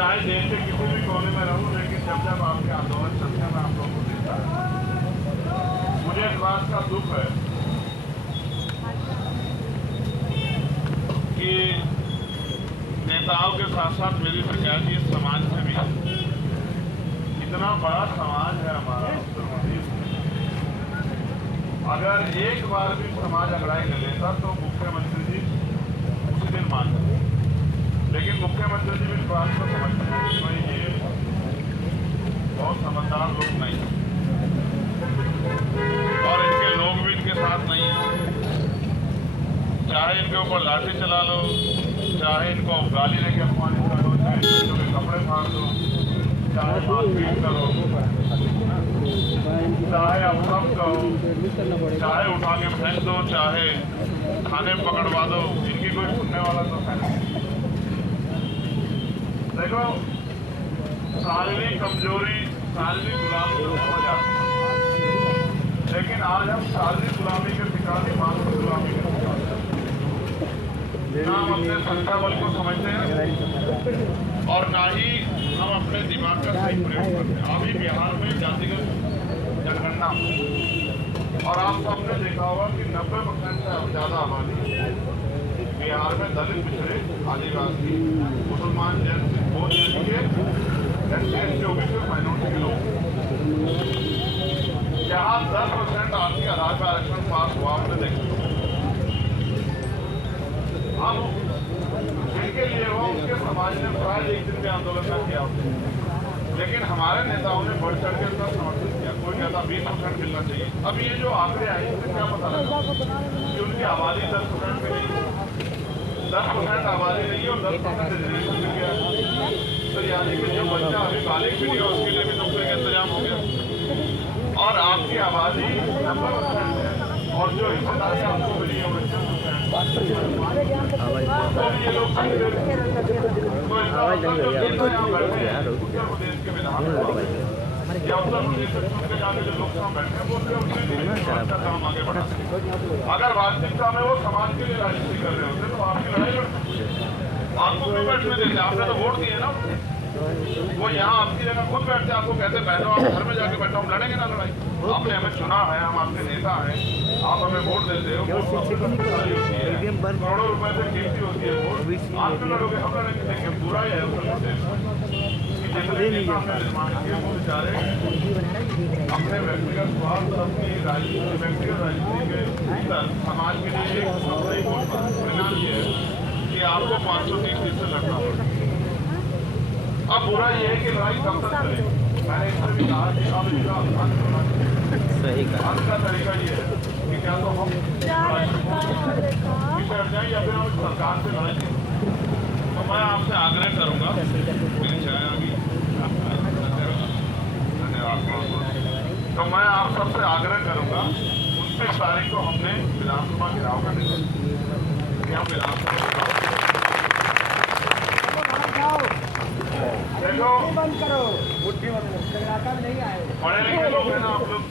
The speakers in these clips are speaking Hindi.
चाहे देश के किसी भी कोने में रहूं, लेकिन जब जब आपके आंदोलन चलते हैं मैं आप लोगों को देखता है। मुझे इस बात का दुख है कि नेताओं के साथ साथ मेरी शिकायत ये समाज से भी है। इतना बड़ा समाज है हमारा उत्तर प्रदेश में, अगर एक बार भी समाज अगड़ाई न लेता तो मुख्यमंत्री जी उसी दिन मान लेते। लेकिन मुख्यमंत्री जी इस बात को समझते हैं कि भाई ये बहुत समझदार लोग नहीं है और इनके लोग भी इनके साथ नहीं है। चाहे इनके ऊपर लाठी चला लो, चाहे इनको गाली देके अपमानित कर दो, चाहे बच्चों के कपड़े फाड़ दो, चाहे मारपीट करो, चाहे अपराध करो, चाहे उठा के फेंक दो, चाहे थाने पकड़वा दो, इनकी कोई सुनने वाला तो है नहीं। देखो, शारीरिक कमजोरी, शारीरिक गुलामी तो हो जाती है, लेकिन आज हम शारीरिक गुलामी के शिकार नहीं, मानसिक गुलामी के शिकार हैं। ना हम अपने संख्या बल को समझते हैं और ना ही हम अपने दिमाग का सही प्रयोग करते हैं। अभी बिहार में जातिगत जनगणना और आप सबने देखा होगा कि 90% से ज़्यादा आबादी बिहार में दलित, पिछड़े, आदिवासी, मुसलमान, जैन, बौद्ध के SC, OBC, माइनॉरिटी के लोग। जहाँ 10% आर्थिक आधार पर आरक्षण पास हुआ, आपने देखा। अब जिनके लिए वो उसके समाज ने प्राय एक दिन में आंदोलन न किया, लेकिन हमारे नेताओं ने बढ़ चढ़ के उसका समर्थन किया। कोई कहता 20% मिलना चाहिए। अब ये जो आंकड़े आए इससे क्या पता लगा कि उनकी आबादी 10% में नहीं, 10% आबादी नहीं है और 10% रिजर्वेशन मिल गया। तो यानी कि जो बच्चा अभी बालिग भी नहीं है उसके लिए भी नौकरी का इंतजाम हो गया। और आपकी आबादी 90% है और जो हिस्सेदारी आपको मिली है वो 20%। ये लोग उत्तर प्रदेश के विधानसभा या उत्तर प्रदेश से चुन के जाके जो लोग बैठे हैं वो उसका काम आगे बढ़ा सके। अगर वास्तविकता में वो समाज के लिए राजनीति कर रहे होते तो आपकी लड़ाई लड़ते। आपको क्यों बैठने देते? आपने तो वोट दिए ना। वो यहाँ आपकी जगह खुद बैठते, आपको कहते बहनों आप घर में जाके बैठो, हम लड़ेंगे ना लड़ाई। आपने हमें चुना है, हम आपके नेता हैं, आप हमें वोट देते हो, वोट करोड़ों रुपए से कीमती होती है वोट। आप क्यों लड़ोगे? हम लड़ेंगे। लेकिन बुरा ही है उत्तर प्रदेश कि जितने नेता हमने निर्माण किए वो बेचारे अपने व्यक्तिगत स्वार्थ, अपनी राजनीति, व्यक्तिगत राजनीति के भीतर समाज के लिए एक नहीं बोल पाते। परिणाम ये है कि आपको 530 सीट से लड़ना पड़ेगा। अब बुरा ये है कि लड़ाई कब तक चलेगी। मैंने इससे भी कहा कि अब इसका अंत होना चाहिए। अंत का तरीका ये है कि क्या तो हम पिछड़ जाएं या फिर हम सरकार से लड़ाई करें। तो मैं आपसे आग्रह करूंगा, मेरी चाय आ गई, धन्यवाद। तो मैं आप सबसे आग्रह करूंगा, 29 तारीख को हमने विधानसभा घेराव का निर्णय हम विधानसभा देखो बंद करो, नहीं आए पढ़े लिखे लोग हैं ना आप लोग।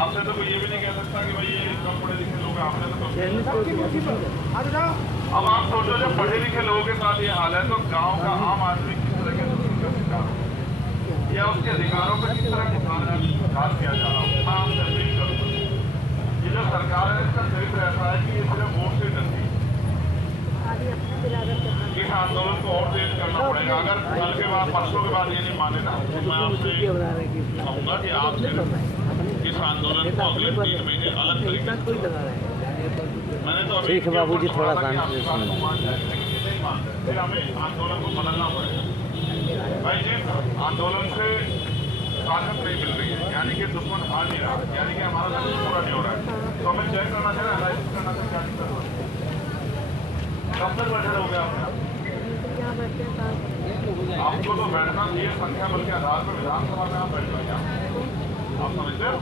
आपसे तो कोई ये भी नहीं कह सकता कि भाई ये कम पढ़े लिखे लोग हैं। आपने तो अब आप सोचो जब पढ़े लिखे लोगों के साथ ये हाल है तो गांव का आम आदमी किस तरह के शोषण का शिकार या उसके अधिकारों पर किस तरह घात किया जा रहा हो। मैं आपसे अपील करूँगा, ये जो सरकार है इसका चरित्र ऐसा है कि ये सिर्फ वोट से डरती है। इस आंदोलन को और तेज करना पड़ेगा। अगर कल के बाद, परसों के बाद ये नहीं माने ना तो मैं आपसे कहूँगा कि आप इस आंदोलन को अगले 3 महीने अलग तरीके से। मैंने तो ठीक है बाबूजी, थोड़ा शांति से फिर हमें आंदोलन को बदलना पड़ेगा। भाई जी आंदोलन से ताकत नहीं मिल रही है, यानी कि दुश्मन हार नहीं रहा, यानी कि हमारा लक्ष्य पूरा नहीं हो रहा है। तो हमें चेक करना चाहिए, एनालिसिस करना चाहिए क्या दिक्कत हो रही है। कब तक बैठे रहोगे आप? आपको तो बैठना चाहिए संख्या बल के आधार पर। विधानसभा में आप बैठ जाइए, आप समझते हो?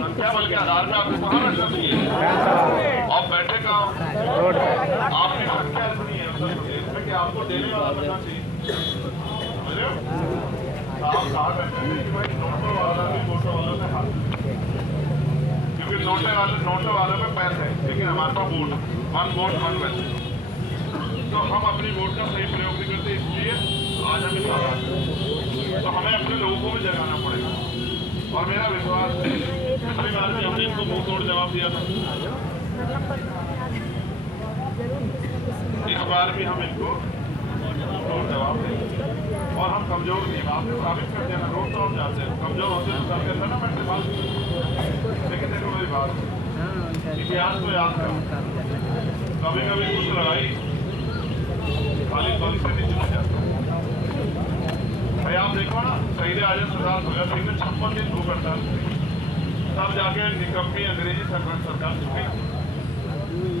संख्या बल के आधार पर आपको कहाँ बैठना चाहिए? आप बैठे कहाँ? आपकी संख्या इतनी है उत्तर प्रदेश में कि आपको देने वाला बनना चाहिए, समझ रहे हो? आप कहाँ बैठे हैं कि भाई नोटों वाला भी वोटों वालों से हाथ, क्योंकि नोटों वालों में पैसे है लेकिन हमारे पास वोट, 1 वोट 1 पैसे। तो हम अपनी वोट का सही प्रयोग नहीं करते, इसलिए आज हम इस हालात में, तो हमें अपने लोगों को भी जगाना पड़ेगा। और मेरा विश्वास है, पिछली बार भी हमने इनको मुंह तोड़ जवाब दिया था, इस बार भी हम इनको तोड़ जवाब देंगे। और हम कमजोर नहीं, आप साबित कर देना, रोज तो हम जाते हैं, कमजोर होते हैं करके अंदर ना बैठते बात। लेकिन देखो मेरी बात, इतिहास को याद करो, कभी कभी कुछ लड़ाई खाली गोली से नहीं चली जाती। भाई आप देखो ना, शहीद आजम सरदार भगत सिंह ने 56 दिन भूख हड़ताल की, तब जाके निकम्मी अंग्रेजी सरकार झुकी।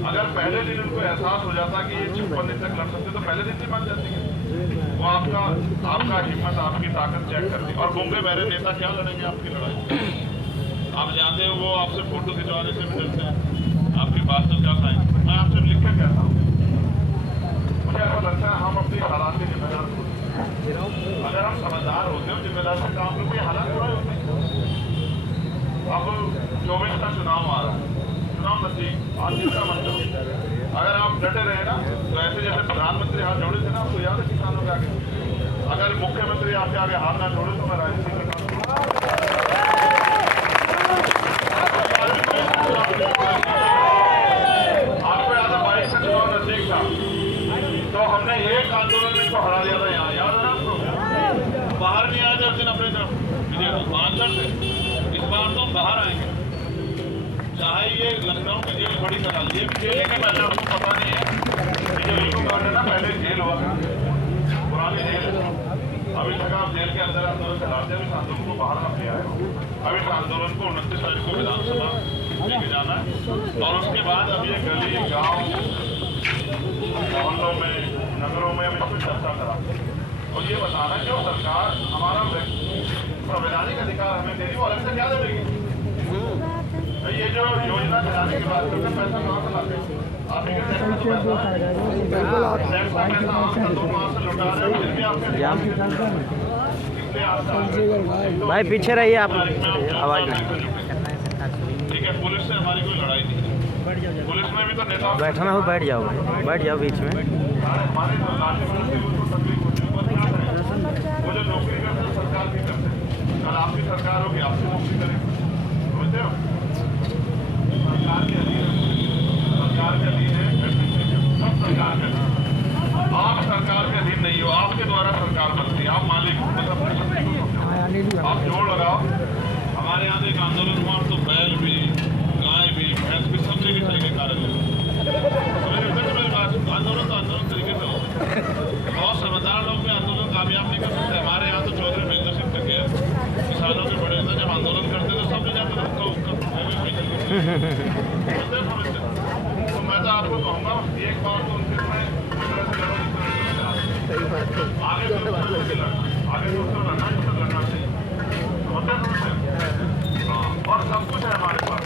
अगर पहले दिन उनको एहसास हो जाता कि ये 56 दिन तक लड़ सकते तो पहले दिन नहीं मान जाती। वो आपका हिम्मत, आपकी ताकत चेक करती। और गूंगे बहरे नेता क्या लड़ेंगे आपकी लड़ाई? आप जानते हो वो आपसे फोटो खिंचवाने से भी डरते हैं, आपकी बात तो क्या खाएंगे। मैं आपसे लिख के कहता हूँ, मुझे ऐसा लगता है हम अपनी हालात के जिम्मेदार होते। अगर हम समझदार होते हो, जिम्मेदार से काम लोग, ये हालात बुरा होते। अब 24 का चुनाव आ रहा है, चुनाव नजदीक, आज जितना मतलब अगर आप डटे रहे ना, तो ऐसे जैसे प्रधानमंत्री हाथ जोड़े थे ना, आपको याद है किसानों के आगे, अगर मुख्यमंत्री आपके आगे हाथ ना जोड़े तो मैं राजनीति में आपको याद है 22 का चुनाव नजदीक था, तो हमने एक आंदोलन में इसको हरा दिया था। यहाँ याद है आपको? बाहर नहीं आए थे उस दिन अपने तरफ, आंसर थे। इस बार तो हम बाहर आएंगे, चाहे ये लखनऊ की जेल बड़ी करा, ये भी जेल है कि पहले आपको पता नहीं है, जो इको गार्ड है ना, पहले जेल हुआ था, पुरानी जेल है। अभी तक आप जेल के अंदर आंदोलन चलाते हैं, इस आंदोलन को बाहर आप ले आए। अब इस आंदोलन को 29 तारीख को विधानसभा लेके जाना है, और उसके बाद अब ये गली, गाँव, मोहल्लों में, नगरों में हम इस पर चर्चा कराते हैं और ये बताना कि जो सरकार हमारा संवैधानिक अधिकार हमें दे रही, वो अलग से क्या देगी। ये जो योजना चलाने के बाद पैसा कहाँ से लाते हैं? आप ही के टैक्स का पैसा लौटा रहे हैं, इसलिए आपके भाई पीछे रहिए आप, आवाज नहीं। ठीक है, पुलिस से हमारी कोई लड़ाई नहीं, पुलिस में भी तो नेता बैठना हो बैठ जाओ, बैठ जाओ बीच में। हमारे तकलीफ होती है, वो जो नौकरी करते हैं सरकार भी करते हैं, कल आपकी सरकार होगी, आपसे नौकरी करेंगे, समझते हो? सरकार के अधीन है, सब सरकार के अधीन। आप सरकार के अधीन नहीं हो, आपके द्वारा सरकार बनती है, आप मालिक हो, आप जोड़ लगाओ। हमारे यहाँ एक आंदोलन हुआ तो बैल भी, गाय भी, भैंस भी सब लेके चलेंगे कार्यालय। आंदोलन तो आंदोलन तरीके से हो, बहुत समझदार लोग भी आंदोलन कामयाब नहीं कर सकते। हमारे यहाँ तो चौधरी महेंद्र सिंह टके किसानों के बड़े नेता जब आंदोलन करते तो सब जाकर तो मैं तो आपको कहूँगा एक बार तो उनके आगे तो लड़ना चाहिए, होते समझते। और सब कुछ है हमारे पास,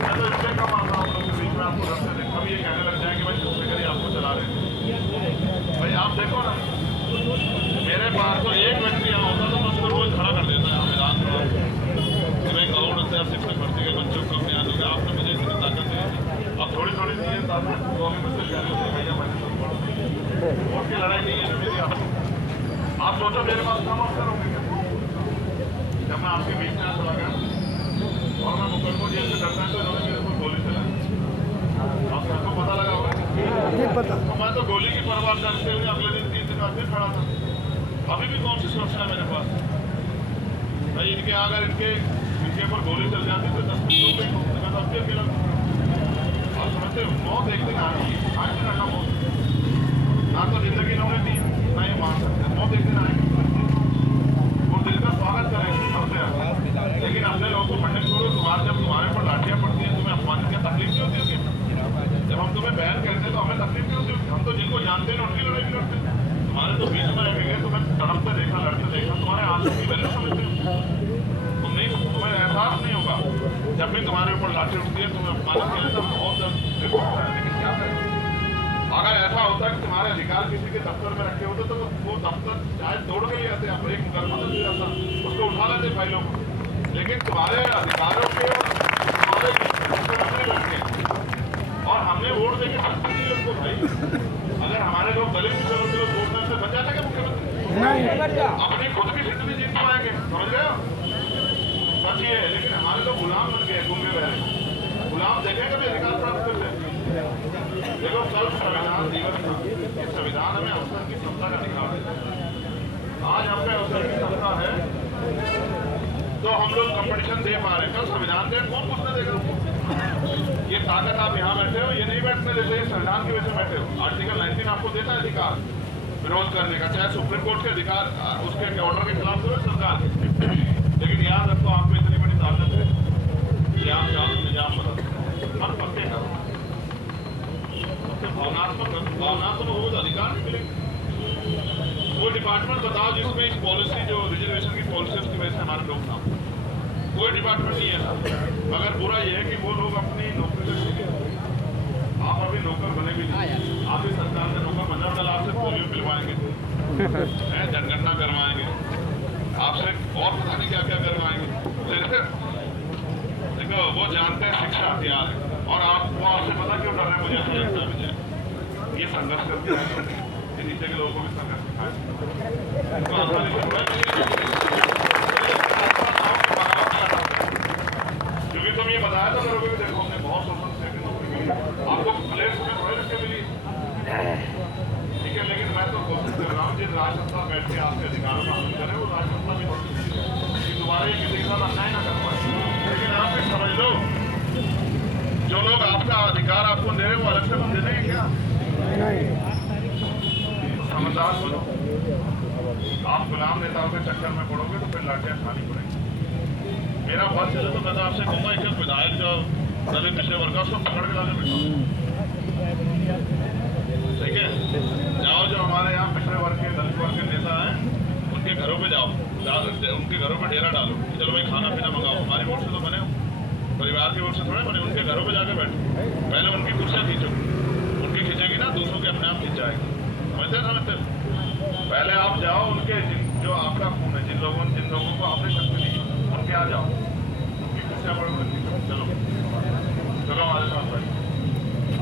मैं तो इसलिए कम आता हूँ लोगों के बीच में, आपको रखते देख कभी ये कहने लग जाएंगे भाई चुप करिए, आपको चला रहे हैं। भाई आप देखो ना, मेरे पास तो एक व्यक्ति यहाँ होता तो मैं उसको रोज खड़ा कर देता है विधानसभा में, करोड़ से शिक्षक भर्ती के बच्चों को अपने यहाँ दूंगा। आपने मुझे इतनी ताकत दी, अब थोड़ी थोड़ी चीजें ताकत मुझसे कह रहे होते भैया भाई वोट की लड़ाई नहीं है मेरी। आप सोचो मेरे पास कम अवसर होंगे जब मैं आपके बीच में चला गया और मैं मुकदमों जेल से डरता है तो इन्होंने मेरे को गोली चलाई, आप सबको पता लगा होगा। तो मैं तो गोली की परवाह करते हुए अगले दिन 3 दिन बाद फिर खड़ा था। अभी भी कौन सी सुरक्षा है मेरे पास भाई? इनके अगर इनके ऊपर गोली चल जाती तो 10 मिनट में तो अब अकेला। आप समझते हो, मौत एक दिन आएगी, आज दिन आना मौत, ना तो जिंदगी इन्होंने दी ना ये मान सकते, मौत एक दिन आएगी। वो दिल का स्वागत करेंगे सबसे अच्छा, लेकिन अपने लोगों को पढ़ने छोड़ो। जब तुम्हारे ऊपर लाठियाँ पड़ती हैं, तुम्हें अपमानित क्या तकलीफ नहीं होती होगी? जब हम तुम्हें बहन कहते हैं तो हमें तकलीफ नहीं होती होगी? हम तो जिनको जानते हैं उनकी लड़ाई भी लड़ते हैं। तुम्हारे तो बीच में रह गए, तुम्हें तड़पते देखा, लड़ते देखा, तुम्हारे आंसू की वैल्यू समझते हो तुम नहीं, तुम्हें एहसास नहीं होगा। जब भी तुम्हारे ऊपर लाठी उठती है तुम्हें अपमानित किया जाता है, बहुत दर्द होता है। लेकिन क्या करें, अगर ऐसा होता है कि तुम्हारे अधिकार किसी के दफ्तर में रखे होते तो वो दफ्तर चाहे तोड़ के ले आते, एक मुकदमा तो जाता, उसको उठा लेते फाइलों को। लेकिन तुम्हारे अधिकारों के तुम्हारे मुख्यमंत्री बैठे और हमने वोट देके सकते नहीं उनको भाई। अगर हमारे लोग दलित मुख्यमंत्री को वोट संविधान दिवस था। ये संविधान हमें अवसर की समता का अधिकार देता है। आज हम पे अवसर की समता है तो हम लोग कंपटीशन दे पा रहे हैं। कल संविधान दे कौन पूछने देगा? ये ताकत आप यहाँ बैठे हो, ये नहीं बैठने देते, संविधान की वजह से बैठे हो। आर्टिकल 19 आपको देता है अधिकार विरोध करने का, चाहे सुप्रीम कोर्ट के अधिकार उसके ऑर्डर के खिलाफ हो सरकार के। लेकिन याद रखो आप में इतनी बड़ी ताकत है कि आप चाहो तो निजाम बदल मन पक्के करो, भावनात्मक हो तो अधिकार नहीं मिलेंगे। वो डिपार्टमेंट बताओ जिसमें इस पॉलिसी जो रिजर्वेशन की पॉलिसी उसकी वजह से हमारे लोग ना, कोई डिपार्टमेंट नहीं है ना। मगर बुरा ये है कि वो लोग अपनी नौकरी से सीखे। आप अभी नौकर बने भी नहीं, आप ही सरकार से नौकर बना, कल आपसे पोलियो पिलवाएंगे, जनगणना करवाएंगे, आपसे और पता नहीं क्या क्या करवाएंगे। देखो वो जानते हैं शिक्षा हथियार है, और आपको आपसे पता क्यों डर रहे हैं? मुझे ऐसा लगता है मुझे ये संघर्ष करके ये नीचे के लोगों को भी संघर्ष क्योंकि तुम ये बताया था करोगे भी। देखो हमने बहुत शोषण से नौकरी मिली, आपको प्लेस में थोड़े रखे मिली, ठीक है। लेकिन मैं तो कोशिश कर रहा हूँ जिस राजसत्ता बैठ के आपके अधिकारों का हल करें वो राजसत्ता भी दोबारा ये किसी के साथ अन्याय ना कर पाए। लेकिन आप एक समझ लो, जो लोग आपका अधिकार आपको दे रहे वो अलग से दे देंगे क्या? समझदार बनो। आप गुलाम नेताओं के चक्कर में पड़ोगे तो फिर लाठियां खानी पड़ेगी। मेरा फर्ज है तो मैं तो आपसे कहूँगा एक विधायक जो दलित पिछले वर्ग का उसको पकड़ के लाने बैठा, ठीक है। जाओ जो हमारे यहाँ पिछड़े वर्ग के दलित वर्ग के नेता हैं उनके घरों पे जाओ, उनके घरों पे डेरा डालो, चलो भाई खाना पीना मंगाओ। हमारी वोट से तो बने हो, परिवार की वोट से थोड़े बने। उनके घरों पे जाकर बैठो, पहले उनकी कुर्सियाँ खींचो, उनकी खींचेगी ना दूसरों के अपने आप खींच जाएगी। समझते पहले आप जाओ उनके जो आपका खून है, जिन लोगों को आपने शक्ति दी उनके आ जाओ, उनकी कुर्सियाँ पर चलो चलो हमारे साथ बैठो।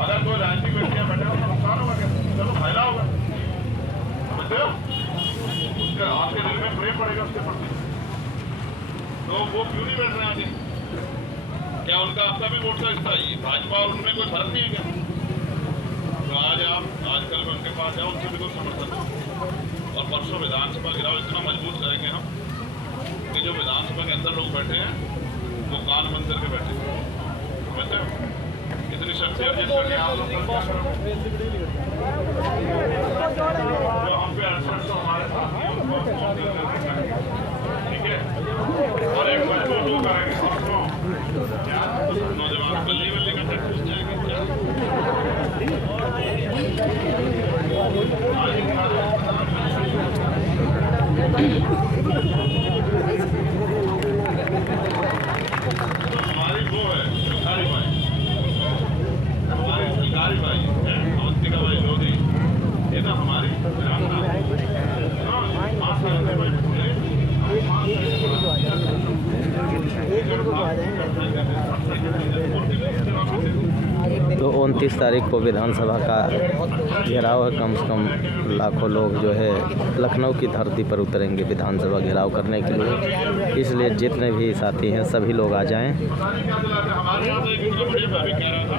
अगर कोई राजनीतिक व्यक्तियाँ बैठे हो तो नुकसान होगा क्या? चलो फायदा होगा, समझते हो? उसके आपके दिल में प्रेम पड़ेगा उसके प्रति, तो वो क्यों नहीं बैठ रहे हैं आगे? क्या उनका आपका भी वोट का हिस्सा है? भाजपा और उनमें कोई फर्क नहीं है क्या? तो आज आप आजकल में उनके पास जाओ, उनसे भी कोई समर्थन नहीं। और परसों विधानसभा गिराव इतना मजबूत करेंगे हम कि जो विधानसभा के अंदर लोग बैठे हैं वो कान बंद करके बैठे हैं। समझते हो? इतनी शक्ति अर्जित करके आप लोग क्या करोगे? जो हम पे अड़सठ तो हमारे साथ नहीं, ठीक है। और एक मजबूत वो करेंगे नौजवान बल्ली बल्ली का टैक्स पूछ जाएंगे क्या? हमारी वो है भिखारी भाई, हमारी भिखारी भाई है अवंतिका भाई लोधी, ये ना हमारी तो 29 तारीख को विधानसभा का घेराव है। कम से कम लाखों लोग जो है लखनऊ की धरती पर उतरेंगे विधानसभा घेराव करने के लिए। इसलिए जितने भी साथी हैं सभी लोग आ जाएं। हमारे यहाँ तो एक बड़ी भाभी कह रहा था,